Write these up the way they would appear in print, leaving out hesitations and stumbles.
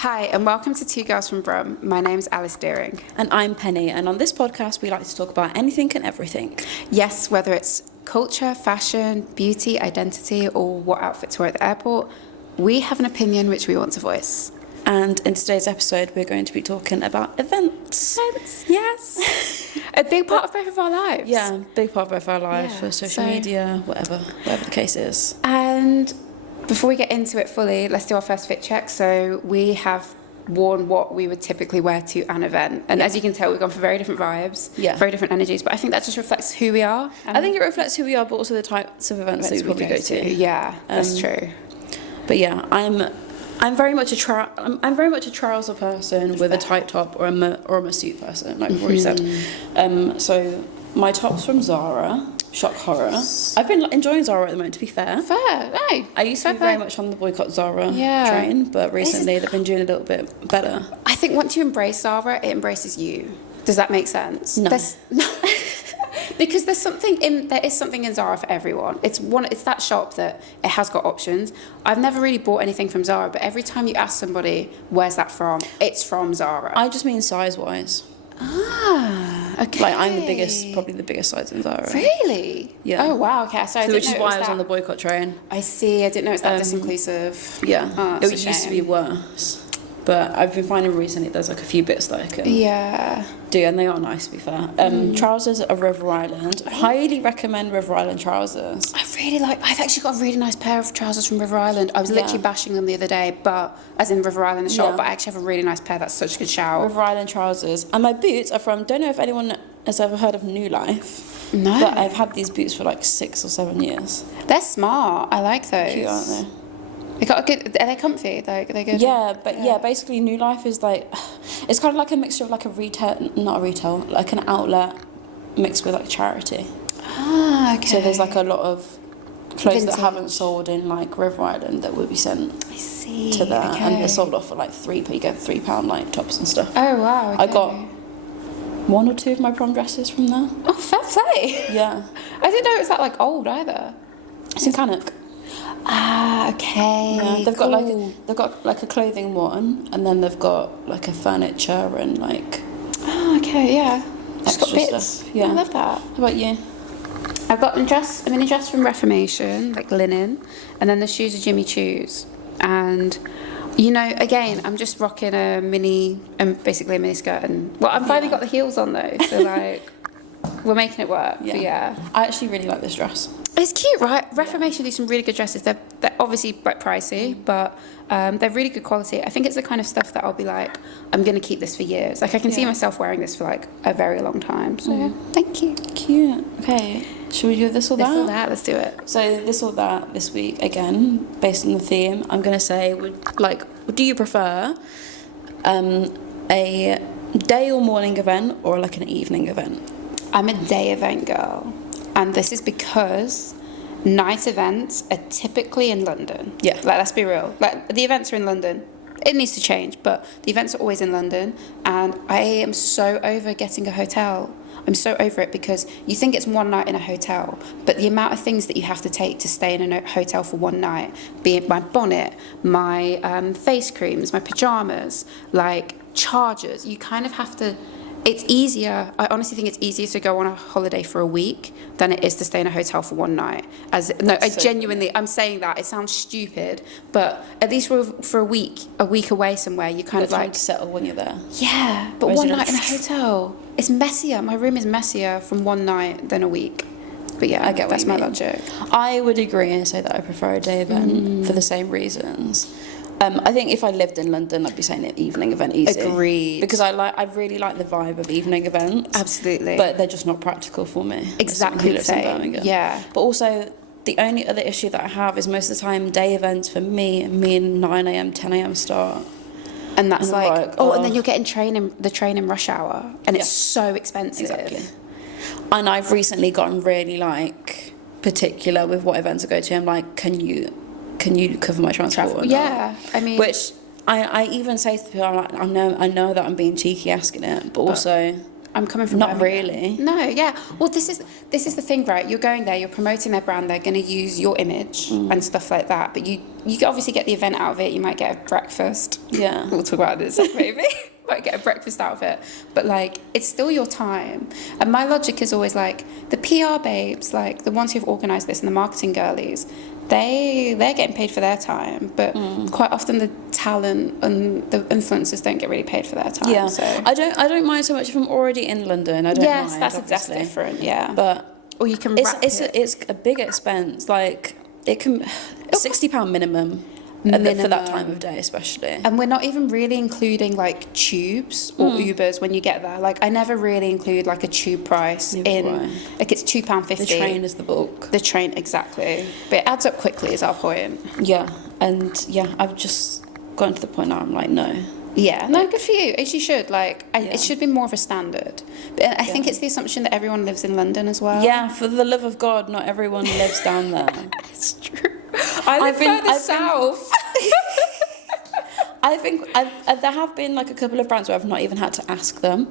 Hi, and welcome to Two Girls from Brum. My name's Alice Deering. And I'm Penny, and on this podcast we like to talk about anything and everything. Yes, whether it's culture, fashion, beauty, identity, or what outfit to wear at the airport, we have an opinion which we want to voice. And in today's episode we're going to be talking about events. Yes. A big part of both of our lives. Yeah, big part of both our lives, Yeah, for social so- media, whatever the case is. And before we get into it fully, let's do our first fit check. So we have worn what we would typically wear to an event. And as you can tell, we've gone for very different vibes, very different energies. But I think that just reflects who we are. I think it reflects who we are, but also the types of events that we probably go to. Yeah, that's true. But yeah, I'm very much a trouser person with a tight top, or I'm a suit person, like we've already said. So my top's from Zara. Shock horror. I've been enjoying Zara at the moment, to be fair. No. I used to be very much on the boycott Zara train, but recently they've been doing a little bit better. I think once you embrace Zara, it embraces you. Does that make sense? No. Because there is something in Zara for everyone. It's that shop that it has got options. I've never really bought anything from Zara, but every time you ask somebody, where's that from? It's from Zara. I just mean size-wise. Ah, okay. Like, I'm probably the biggest size in Zara. Really? Yeah. Oh, wow, okay. So which is why I was on the boycott train. I see. I didn't know it's that disinclusive. Yeah. Oh, it used to be worse. But I've been finding recently there's like a few bits that I can do, and they are nice, to be fair. Trousers are River Island. I highly recommend River Island trousers. I've actually got a really nice pair of trousers from River Island. I was literally bashing them the other day, but as in River Island the shop, but I actually have a really nice pair. That's such a good shout. River Island trousers. And my boots are from, don't know if anyone has ever heard of New Life. No. But I've had these boots for like 6 or 7 years. They're smart. I like those. Cute, aren't they? They got a good. Are they comfy? Are they good? Yeah, but basically New Life is like, it's kind of like a mixture of like like an outlet mixed with like charity. Ah, okay. So there's like a lot of clothes that haven't sold in like River Island that will be sent to there, and they're sold off for like £3. You get £3 like tops and stuff. Oh wow! Okay. I got 1 or 2 of my prom dresses from there. Oh, fair play. Yeah. I didn't know it was that like old either. It's in Cannock. Ah, okay. Yeah, they've got like a clothing one, and then they've got like a furniture and like. Oh, okay, yeah. Just got extra bits. stuff. Yeah, I love that. How about you? I've got a mini dress from Reformation, like linen, and then the shoes are Jimmy Choo's. And, you know, again, I'm just rocking basically a mini skirt, and I've finally got the heels on though, so like, we're making it work. Yeah. I actually really like this dress. It's cute, right? Reformation do some really good dresses. They're obviously quite pricey, but they're really good quality. I think it's the kind of stuff that I'll be like, I'm going to keep this for years. Like, I can see myself wearing this for like a very long time. So, yeah, thank you. Cute. Okay. Should we do this or that? This or that, let's do it. So this or that this week, again, based on the theme, I'm going to say, do you prefer a day or morning event or like an evening event? I'm a day event girl. And this is because night events are typically in London. Yeah. Like, let's be real. Like, the events are in London. It needs to change, but the events are always in London. And I am so over getting a hotel. I'm so over it because you think it's one night in a hotel, but the amount of things that you have to take to stay in a hotel for one night, be it my bonnet, my face creams, my pyjamas, like chargers, you kind of have to... It's easier, I honestly think it's easier to go on a holiday for a week than it is to stay in a hotel for one night. I'm saying that, it sounds stupid, but at least for a week away somewhere, you kind of like... time to settle when you're there. Yeah, but one night in a hotel, it's messier. My room is messier from one night than a week. But yeah, I get that's my logic. I would agree and say that I prefer a day event for the same reasons. I think if I lived in London, I'd be saying an evening event easy. Agreed. Because I really like the vibe of evening events. Absolutely. But they're just not practical for me. Exactly the same. Yeah. But also, the only other issue that I have is most of the time day events for me mean 9 a.m, 10 a.m. start. And that's and then you're getting the train in rush hour. And it's so expensive. Exactly. And I've recently gotten really like particular with what events I go to. I'm like, can you cover my transport? Or yeah, I mean, which I even say to people, I'm like, I know that I'm being cheeky asking it, but also I'm coming from Not Birmingham. really. No, yeah. Well, this is the thing, right? You're going there, you're promoting their brand, they're going to use your image and stuff like that. But you obviously get the event out of it. You might get a breakfast. Yeah. We'll talk about this maybe. Might get a breakfast out of it. But like, it's still your time. And my logic is always like, the PR babes, like the ones who've organised this and the marketing girlies, they're getting paid for their time, but quite often the talent and the influencers don't get really paid for their time. Yeah. So I don't mind so much if I'm already in London. I don't yes, mind. that's obviously. different. Yeah, But or you can wrap it's it. a big expense. Like it can £60 minimum. For that time of day, especially. And we're not even really including like tubes or Ubers when you get there. Like I never really include like a tube price like it's £2.50. The train is the bulk. The train, exactly. But it adds up quickly is our point. Yeah, and yeah, I've just gotten to the point now I'm like, no. Yeah, no, good for you. As you should. Like, it should be more of a standard. But I think it's the assumption that everyone lives in London as well. Yeah, for the love of God, not everyone lives down there. It's true. I live further south. I think there have been like a couple of brands where I've not even had to ask them,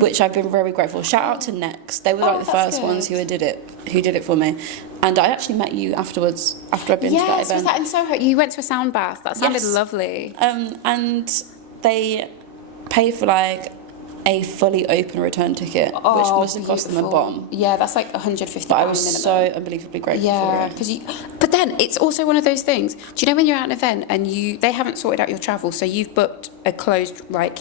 which I've been very grateful. Shout out to Next. They were like the that's first ones good. who did it for me. And I actually met you afterwards, after I'd been to that Yes, event. was that in Soho? You went to a sound bath. That sounded Yes. lovely. And they pay for like a fully open return ticket, which must have cost them a bomb. Yeah, that's like £150 But I was minimum. so unbelievably grateful Yeah, for it. but then it's also one of those things. Do you know when you're at an event and they haven't sorted out your travel, so you've booked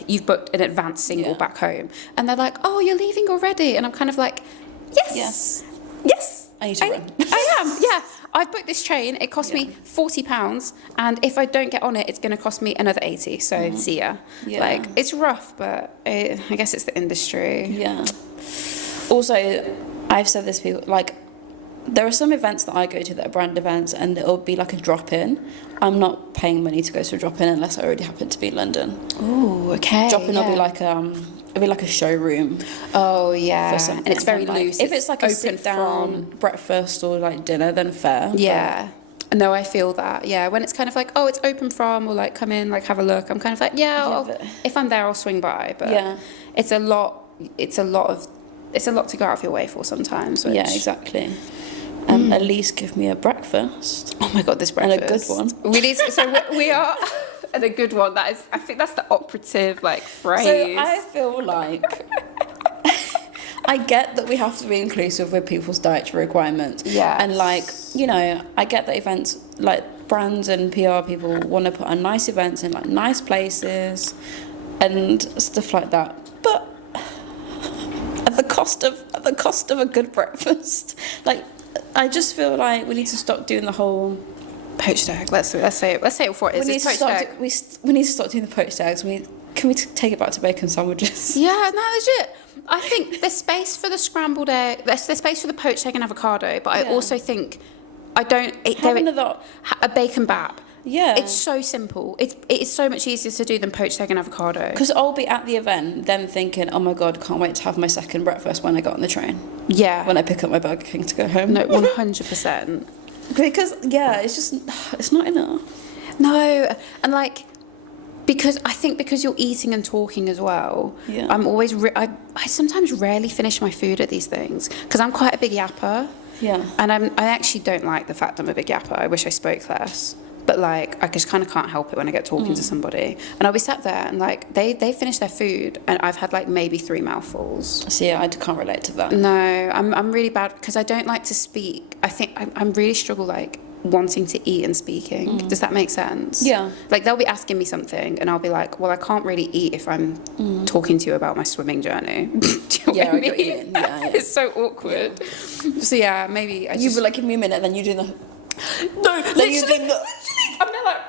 you've booked an advanced single back home, and they're like, "Oh, you're leaving already," and I'm kind of like, "Yes, yes, I need to run. I am. Yeah, I've booked this train. It cost me £40, and if I don't get on it, it's going to cost me another 80. So see ya. Yeah. Like it's rough, but I guess it's the industry. Yeah. Also, I've said this to people, like, there are some events that I go to that are brand events and it'll be like a drop-in. I'm not paying money to go to a drop-in unless I already happen to be in London. Oh, okay. Drop-in will be like it'll be like a showroom Oh yeah, for something. and it's very like, loose. If it's like a open sit-down breakfast or like dinner, then fair. Yeah. No, I feel that. Yeah, when it's kind of like, oh, it's open from, or like come in, like have a look. I'm kind of like, but- if I'm there, I'll swing by. But Yeah. it's a lot to go out of your way for sometimes. Which, Yeah, exactly. At least give me a breakfast. Oh my God, this And a breakfast. good one. We need. We are. And a good one. That is. I think that's the operative like phrase. So I feel like I get that we have to be inclusive with people's dietary requirements. Yes. And like, you know, I get that events like brands and PR people want to put on nice events in like nice places and stuff like that. But at the cost of a good breakfast. Like I just feel like we need to stop doing the whole poached egg. Let's say it for it is. we need It's to poached stop egg. we need to stop doing the poached eggs. Can we take it back to bacon sandwiches? Yeah, no, legit. I think there's space for the scrambled egg. There's space for the poached egg and avocado, but I Yeah. also think I don't. Have another. A bacon bap. Yeah. It's so simple. It is so much easier to do than poached egg and avocado. Because I'll be at the event then thinking, oh my God, can't wait to have my second breakfast when I get on the train. Yeah. When I pick up my Burger King to go home. No, 100%. Because, yeah, it's not enough. No, and like, because you're eating and talking as well. Yeah. I'm always. I sometimes rarely finish my food at these things because I'm quite a big yapper. Yeah. And I actually don't like the fact I'm a big yapper. I wish I spoke less. But like, I just kind of can't help it when I get talking to somebody. And I'll be sat there and like, they finish their food and I've had like maybe 3 mouthfuls. So yeah, I can't relate to that. No, I'm really bad because I don't like to speak. I think I'm really struggle like wanting to eat and speaking. Does that make sense? Yeah. Like they'll be asking me something and I'll be like, well, I can't really eat if I'm talking to you about my swimming journey. Do you know Yeah, what I get what you mean. Yeah. It's so awkward. So yeah, maybe I You just... were like, give me a minute, then you do the... No, Then you do the... I'm there like,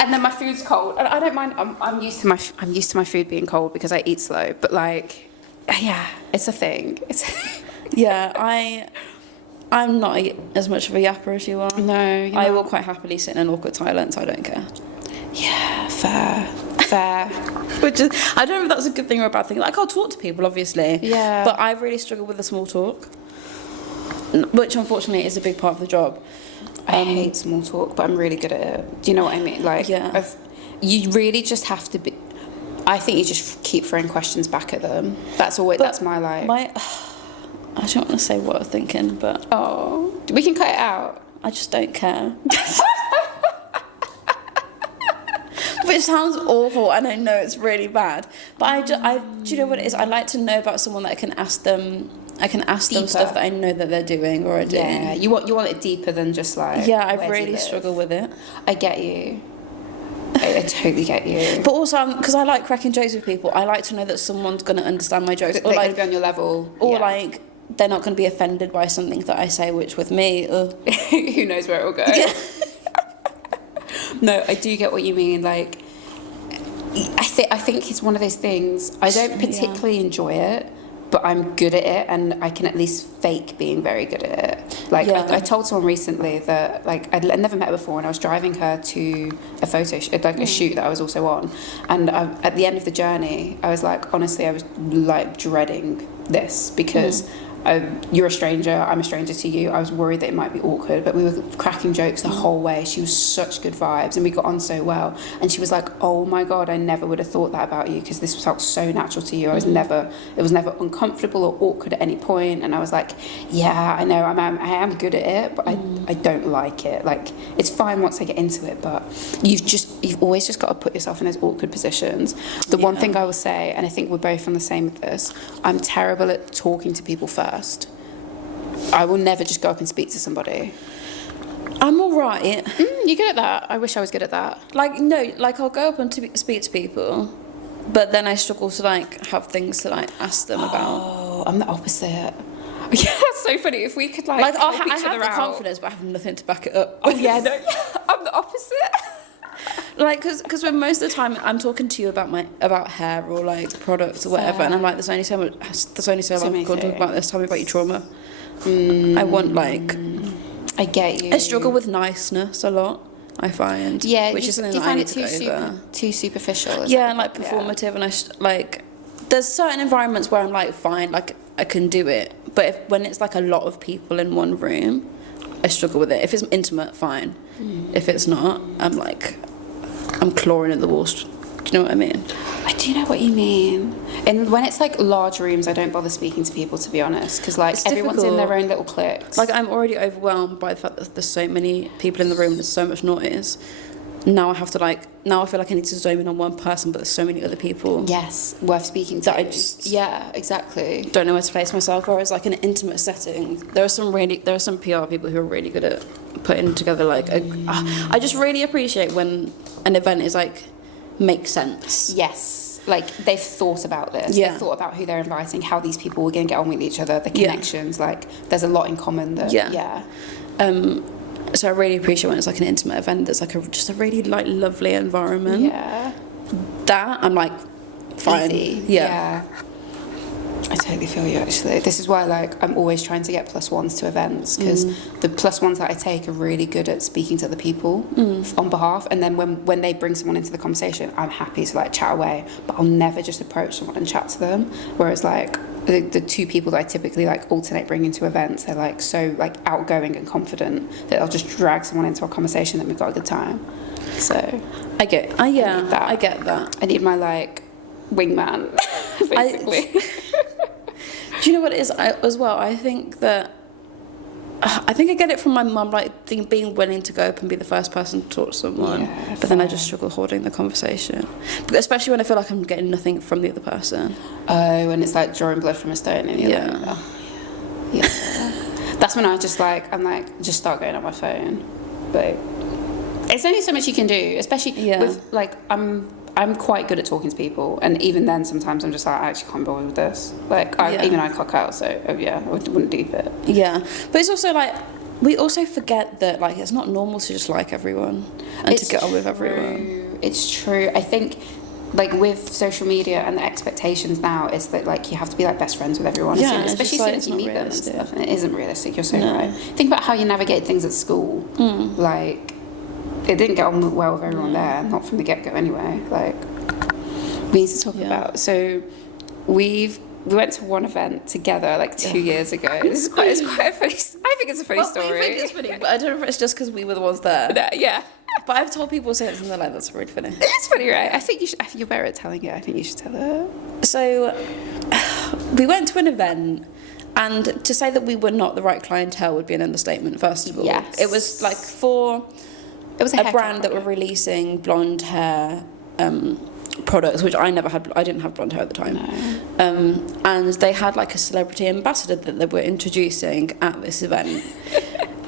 and then my food's cold, and I don't mind. I'm used to my food being cold because I eat slow. But like, yeah, it's a thing. Yeah, I'm not as much of a yapper as you are. No, I will quite happily sit in an awkward silence. I don't care. Yeah, fair. Which is, I don't know if that's a good thing or a bad thing. Like, I'll talk to people, obviously. Yeah. But I really struggle with the small talk, which unfortunately is a big part of the job. I hate small talk, but I'm really good at it. Do you know what I mean? Like, Yeah. you really just have to be. I think you just keep throwing questions back at them. That's all. That's my like. I don't want to say what I'm thinking, but Oh, we can cut it out. I just don't care. Which sounds awful, and I know it's really bad. But do you know what it is? I like to know about someone that I can ask them. I can ask them Deeper. stuff that I know that they're doing already. Yeah, you want it deeper than just like. Yeah, I where do you really live? struggle with it. I get you. I totally get you. But also, because I like cracking jokes with people, I like to know that someone's going to understand my jokes, They're or going to like, be on your level. or yeah. like they're not going to be offended by something that I say. Which with me, who knows where it will go. No, I do get what you mean. Like, I think it's one of those things. I don't particularly enjoy it, but I'm good at it, and I can at least fake being very good at it. Like, I told someone recently that, like, I'd never met her before, and I was driving her to a photo a shoot that I was also on, and at the end of the journey, I was like, honestly, I was like dreading this because. You're a stranger, I'm a stranger to you. I was worried that it might be awkward, but we were cracking jokes the whole way. She was such good vibes, and we got on so well. And she was like, oh my God, I never would have thought that about you, because this felt so natural to you. It was never uncomfortable or awkward at any point. And I was like, yeah, I know, I am good at it, but I don't like it. Like, it's fine once I get into it, but you've always just got to put yourself in those awkward positions. The one thing I will say, and I think we're both on the same with this, I'm terrible at talking to people first. I will never just go up and speak to somebody. I'm all right. You're good at that. I wish I was good at that. Like, no, like I'll go up and speak to people, but then I struggle to like have things to like ask them about. Oh, I'm the opposite. Yeah, that's so funny. If we could like Like help I each have other the out. confidence, but I have nothing to back it up. Oh yeah, no, I'm the opposite. Like, because when most of the time I'm talking to you about hair or like products or whatever, and I'm like, there's only so much I'm many going to talk things. about this. Tell me about your trauma. I want like. I get you. I struggle with niceness a lot. I find. Yeah, which you, is something do you that I find need it to too go over. too superficial? Is Yeah, it? and like performative, and I like. There's certain environments where I'm like fine, like I can do it, but when it's like a lot of people in one room, I struggle with it. If it's intimate, fine. If it's not, I'm clawing at the walls. Do you know what I mean? I do know what you mean. And when it's like large rooms, I don't bother speaking to people, to be honest, because like It's everyone's in difficult. their own little cliques. Like I'm already overwhelmed by the fact that there's so many people in the room. There's so much noise. Now I have to now I feel like I need to zoom in on one person, but there's so many other people. Yes, worth speaking to. That I just- yeah, exactly. Don't know where to place myself. Whereas like in an intimate setting, there are some PR people who are really good at putting together like I just really appreciate when an event is like makes sense. Yes, like they've thought about this. Yeah. They've thought about who they're inviting, how these people are going to get on with each other, the connections. Like there's a lot in common. Yeah. So I really appreciate when it's like an intimate event that's like just a really like lovely environment. Yeah. That I'm like fine. Easy. Yeah. I totally feel you, actually. This is why, like, I'm always trying to get +1s to events, because the +1s that I take are really good at speaking to other people on behalf, and then when they bring someone into the conversation, I'm happy to, like, chat away, but I'll never just approach someone and chat to them, whereas, like, the two people that I typically, like, alternate bringing to events, they're, like, so, like, outgoing and confident that I'll just drag someone into a conversation and we've got a good time. So... I get that. I need my, like, wingman, basically. Do you know what it is as well? I think I get it from my mum, like being willing to go up and be the first person to talk to someone. Yeah, but then I just struggle holding the conversation, especially when I feel like I'm getting nothing from the other person. Oh, and it's like drawing blood from a stone. And you're like, oh, yeah. That's when just start going on my phone. But it's only so much you can do, especially with like I'm quite good at talking to people, and even then sometimes I'm just like, I actually can't bother with this. Like I clock out, so I wouldn't deep it. Yeah, but it's also like we also forget that like it's not normal to just like everyone and to get on with everyone. It's true. I think like with social media and the expectations now is that like you have to be like best friends with everyone, especially as soon as you meet them and stuff, and it isn't realistic. You're so right. Think about how you navigate things at school. Like it didn't get on well with everyone there, not from the get-go anyway. Like we need to talk about. So we went to one event together like 2 years ago. It's quite a funny. I think it's a funny story. We think it's funny, but I don't know if it's just because we were the ones there. Yeah. But I've told people say something like that's really funny. It's funny, right? I think you're better at telling it. I think you should tell it. So we went to an event, and to say that we were not the right clientele would be an understatement, first of all. Yes. It was like for It was a brand that were releasing blonde hair products, which I never had. I didn't have blonde hair at the time. No. And they had like a celebrity ambassador that they were introducing at this event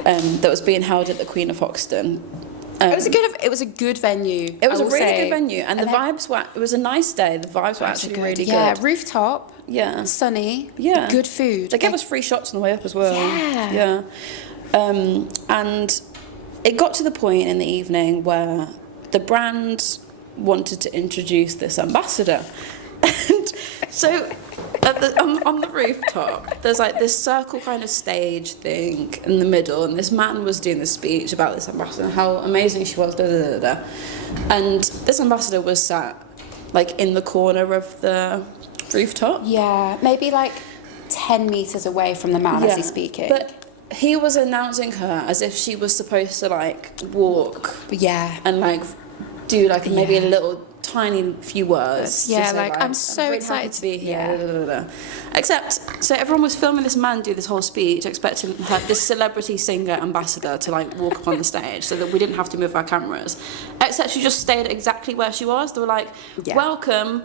that was being held at the Queen of Hoxton. It was a good venue. It was a really good venue, and the vibes were. It was a nice day. The vibes were actually really good. Yeah, rooftop. Yeah, sunny. Yeah, good food. They gave us free shots on the way up as well. Yeah. And it got to the point in the evening where the brand wanted to introduce this ambassador, and so on the rooftop there's like this circle kind of stage thing in the middle, and this man was doing this speech about this ambassador and how amazing she was, and this ambassador was sat like in the corner of the rooftop. Yeah, maybe like 10 meters away from the man as he's speaking. But he was announcing her as if she was supposed to like walk and like do like maybe a little tiny few words. Yeah, to say, like I'm so really excited happy to be here. Yeah. Except, so everyone was filming this man do this whole speech, expecting this celebrity singer ambassador to like walk up on the stage, so that we didn't have to move our cameras. Except she just stayed exactly where she was. They were like, "Welcome,"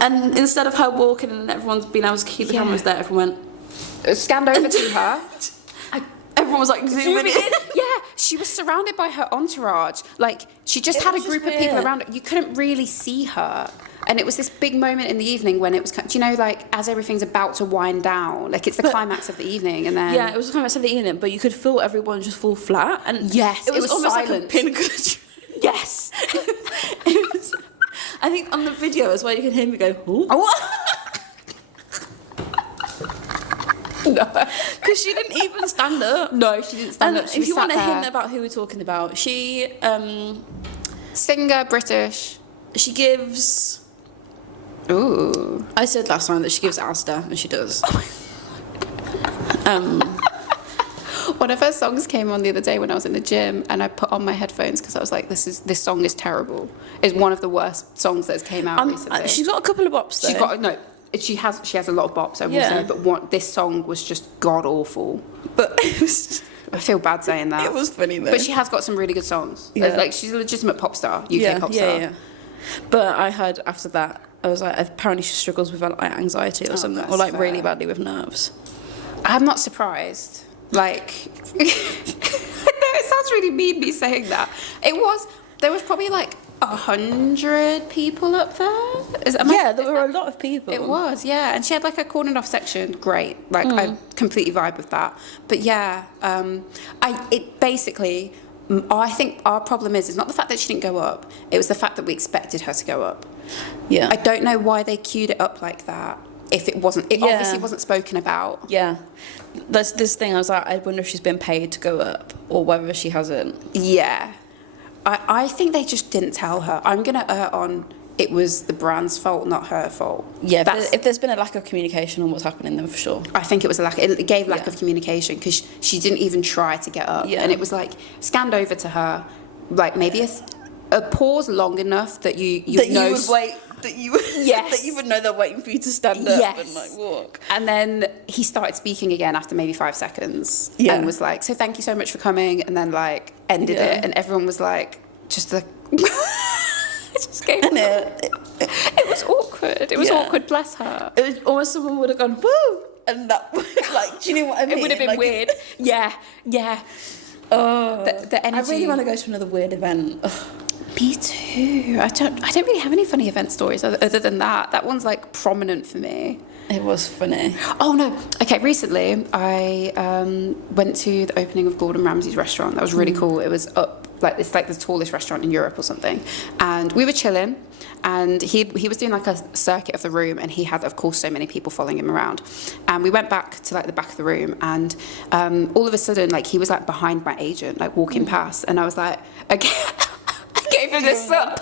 and instead of her walking and everyone's being able to keep the cameras there, everyone went, scanned over to her. Everyone was like zooming in. Yeah, she was surrounded by her entourage. Like, she just had a group of people around her. You couldn't really see her. And it was this big moment in the evening when it was, do you know, like, as everything's about to wind down, like, it's the climax of the evening, and then... Yeah, it was the climax of the evening, but you could feel everyone just fall flat. And yes, it was almost silent. like a pinnacle. Yes. It was, I think on the video as well, you can hear me go, ooh. Oh. No, because she didn't even stand up. No, she didn't stand up. She if you want to there. hint about who we're talking about, she singer, British. She gives. Ooh, I said last time that she gives Asta, and she does. One of her songs came on the other day when I was in the gym, and I put on my headphones because I was like, "This song is terrible. It's one of the worst songs that's came out recently." She's got a couple of bops though. She's got no. She has a lot of bops, I will say, but this song was just god awful. But it was, I feel bad saying that. It was funny though. But she has got some really good songs. Yeah. Like, she's a legitimate pop star, UK pop star. Yeah. But I heard after that, I was like, apparently she struggles with like anxiety or something, or like really badly with nerves. I'm not surprised. Like, no, it sounds really mean me saying that. There was probably like 100 people up there. There were a lot of people. It was, yeah. And she had like a cornered off section. Great. Like, I completely vibe with that. But yeah, I think our problem is not the fact that she didn't go up. It was the fact that we expected her to go up. Yeah. I don't know why they queued it up like that. If it wasn't, obviously wasn't spoken about. Yeah. There's this thing, I was like, I wonder if she's been paid to go up or whether she hasn't. Yeah. I think they just didn't tell her. I'm going to err on it was the brand's fault, not her fault. Yeah, if there's been a lack of communication on what's happening, then for sure. I think it was it gave lack of communication because she didn't even try to get up. Yeah. And it was like, scanned over to her, like maybe a pause long enough that you would wait. That you would know they're waiting for you to stand up and like walk. And then he started speaking again after maybe 5 seconds and was like, "So thank you so much for coming," and then like ended it, and everyone was like, just like, just gave it was awkward. It was awkward. Bless her. It was almost someone would have gone woo, and that like, do you know what I mean? It would have been weird. Yeah. The energy. I really want to go to another weird event. Ugh. Me too. I don't really have any funny event stories other than that. That one's like prominent for me. It was funny. Oh no. Okay, recently I went to the opening of Gordon Ramsay's restaurant. That was really cool. It was up like it's like the tallest restaurant in Europe or something. And we were chilling, and he was doing like a circuit of the room, and he had of course so many people following him around. And we went back to like the back of the room, and all of a sudden like he was like behind my agent, like walking past, and I was like, okay. Gave him this up.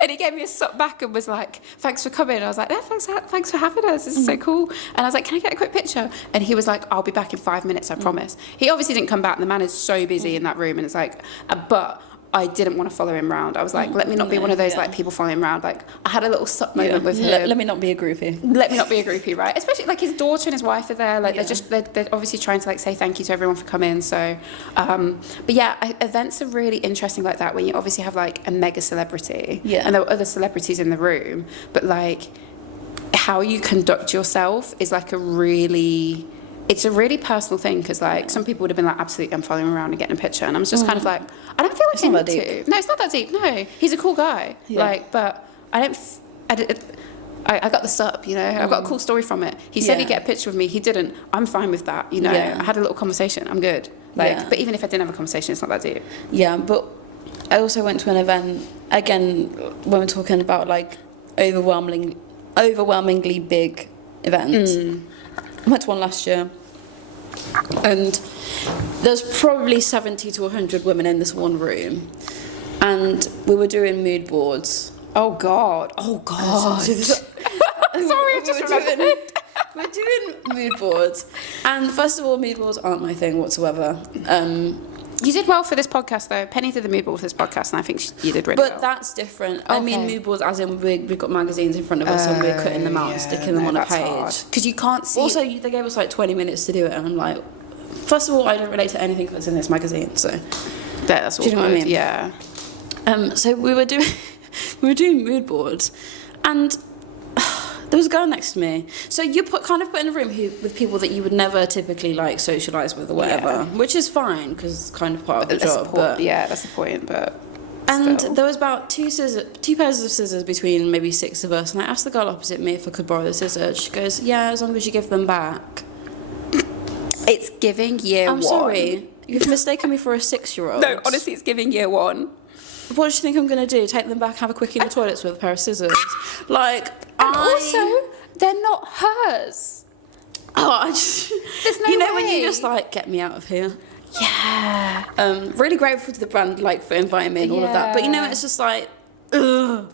And And he gave me a sup back and was like, thanks for coming. I was like, yeah, thanks for having us. This is so cool. And I was like, can I get a quick picture? And he was like, I'll be back in 5 minutes, I promise. He obviously didn't come back. The man is so busy in that room. And it's like, but I didn't want to follow him round. I was like, let me not be one of those like people following him round. Like, I had a little sup moment with him. Let me not be a groupie. Let me not be a groupie, right? Especially like his daughter and his wife are there. Like they're obviously trying to like say thank you to everyone for coming. So, but yeah, events are really interesting like that when you obviously have like a mega celebrity, and there were other celebrities in the room, but like how you conduct yourself is like it's a really personal thing because like some people would have been like, absolutely, I'm following him around and getting a picture, and I'm just kind of like, I don't feel like I need to. No, it's not that deep. No, he's a cool guy. Like, but I got the sup, you know. I got a cool story from it. He said he'd get a picture with me. He didn't. I'm fine with that, you know. I had a little conversation. I'm good. Like, but even if I didn't have a conversation, it's not that deep. Yeah, but I also went to an event again when we're talking about like overwhelmingly big events. I went to one last year, and there's probably 70 to 100 women in this one room, and we were doing mood boards. Oh God! Sorry, I just remembered. We're doing mood boards, and first of all, mood boards aren't my thing whatsoever. You did well for this podcast, though. Penny did the mood board for this podcast, and I think you did really well. But that's different. I mean, mood boards as in we've got magazines in front of us and we're cutting them out and sticking them on a page. Because you can't see... Also, they gave us like 20 minutes to do it, and I'm like, first of all, I don't relate to anything that's in this magazine, so... That's do you know what I mean? Yeah. So we were doing mood boards, and... there was a girl next to me. So you put in a room with people that you would never typically like socialise with or whatever, which is fine because it's kind of part of the job. But that's the point. And there was about two pairs of scissors between maybe 6 of us, and I asked the girl opposite me if I could borrow the scissors. She goes, "Yeah, as long as you give them back." It's giving year one. I'm sorry, you've mistaken me for a 6-year-old. No, honestly, it's giving year one. What do you think I'm going to do? Take them back, have a quickie in the toilets with a pair of scissors? Like, also, they're not hers. Oh, there's no you know way. when you just like, get me out of here. Yeah. Really grateful to the brand like for inviting me and all of that. But you know, it's just like, ugh.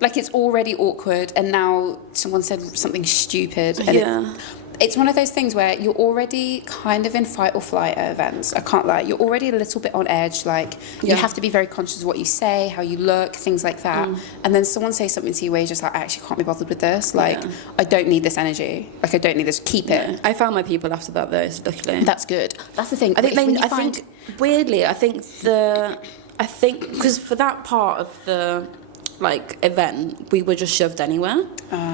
Like it's already awkward, and now someone said something stupid. And it's one of those things where you're already kind of in fight or flight at events. I can't lie. You're already a little bit on edge. Like, you have to be very conscious of what you say, how you look, things like that. And then someone says something to you where you're just like, I actually can't be bothered with this. Like, I don't need this energy. Like, I don't need this. Keep it. I found my people after that, though, luckily. That's good. That's the thing. I think because for that part of the like event, we were just shoved anywhere,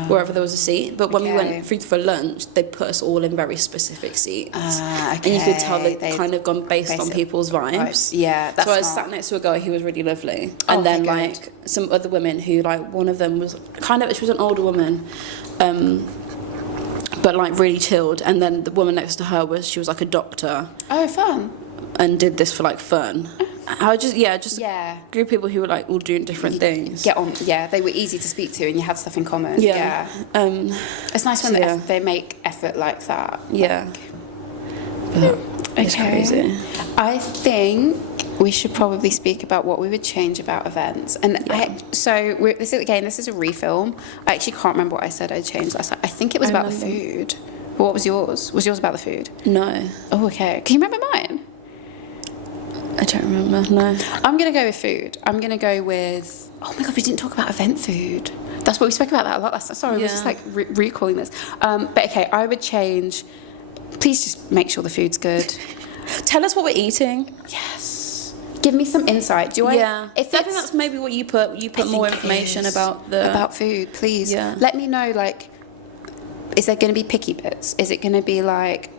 wherever there was a seat. But when we went through for lunch, they put us all in very specific seats, and you could tell they'd kind of gone based on people's vibes. Yeah, that's so I was sat next to a guy who was really lovely, and then like some other women who like one of them was she was an older woman, but like really chilled, and then the woman next to her was like a doctor. Oh, fun. And did this for like fun. I just a group of people who were like all doing different things. Get on, they were easy to speak to, and you had stuff in common. It's nice when they make effort like that. Yeah, but it's crazy. I think we should probably speak about what we would change about events. And this is a refilm. I actually can't remember what I said I changed last time. I think it was about the food. What was yours? Was yours about the food? No. Oh, okay. Can you remember mine? I don't remember, no. I'm going to go with food. I'm going to go with... Oh, my God, we didn't talk about event food. That's what we spoke about that a lot last time. Sorry, we're just, like, recalling this. But, okay, I would change... Please just make sure the food's good. Tell us what we're eating. Yes. Give me some insight. I think that's maybe what you put. You put more information about food, please. Yeah. Let me know, like... Is there going to be picky bits? Is it going to be, like...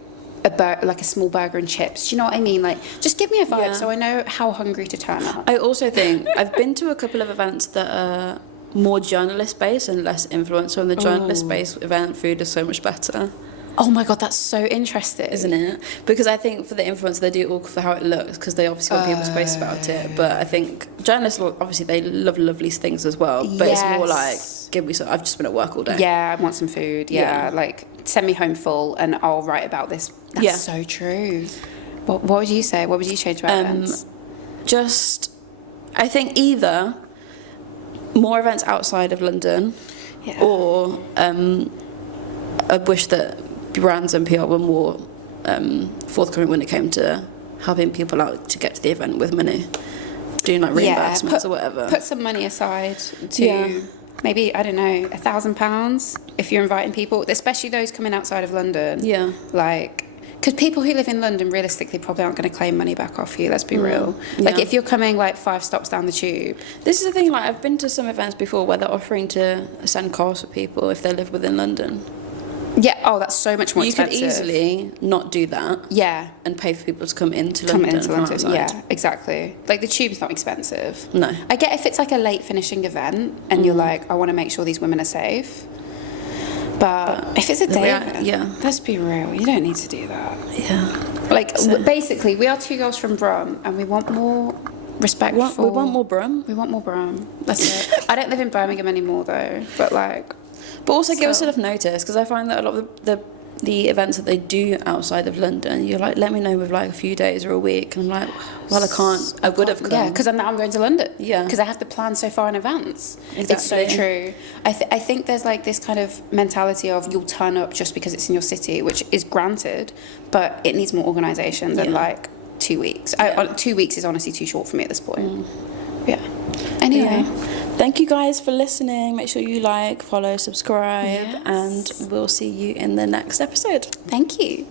like a small burger and chips. Do you know what I mean? Like, just give me a vibe so I know how hungry to turn up. I also think I've been to a couple of events that are more journalist-based and less influencer, and the journalist-based event food is so much better. Oh my God, that's so interesting. Isn't it? Because I think for the influencer, they do it all for how it looks, because they obviously want people's space about it. But I think journalists, obviously, they love lovely things as well. But it's more like, give me some, I've just been at work all day. Yeah, I want some food. Yeah, like, send me home full and I'll write about this. That's so true. What would you say? What would you change about events? I think either more events outside of London, Yeah. or I wish that brands and PR were more forthcoming when it came to helping people out to get to the event with money, doing like reimbursements or whatever. Put some money aside to Yeah. maybe, I don't know, £1,000 if you're inviting people, especially those coming outside of London. Yeah. Like, because people who live in London realistically probably aren't going to claim money back off you, let's be real. Like, Yeah. if you're coming like 5 stops down the tube. This is the thing, like I've been to some events before where they're offering to send cars for people if they live within London. Yeah, oh, that's so much more You expensive. could easily not do that Yeah. and pay for people to come into Come London. into from London. outside. Yeah, exactly. Like, the tube's not expensive. No. I get if it's like a late finishing event and you're like, I want to make sure these women are safe. But if it's a day event, yeah. let's be real, you don't need to do that. Yeah. Like, basically, we are 2 girls from Brum and we want more respect We for... want more Brum. We want more Brum. That's it. I don't live in Birmingham anymore, though, but like... But also give us So- a little notice, because I find that a lot of the events that they do outside of London, you're like, let me know with like a few days or a week. And I'm like, well, I can't. I would have come. Yeah, because now I'm going to London. Yeah. Because I have to plan so far in advance. It's so Exactly. true. I think there's like this kind of mentality of you'll turn up just because it's in your city, which is granted, but it needs more organisation than Yeah. like 2 weeks. Yeah. 2 weeks is honestly too short for me at this point. Yeah. Anyway. Yeah. Thank you guys for listening. Make sure you like, follow, subscribe, Yes. and we'll see you in the next episode. Thank you.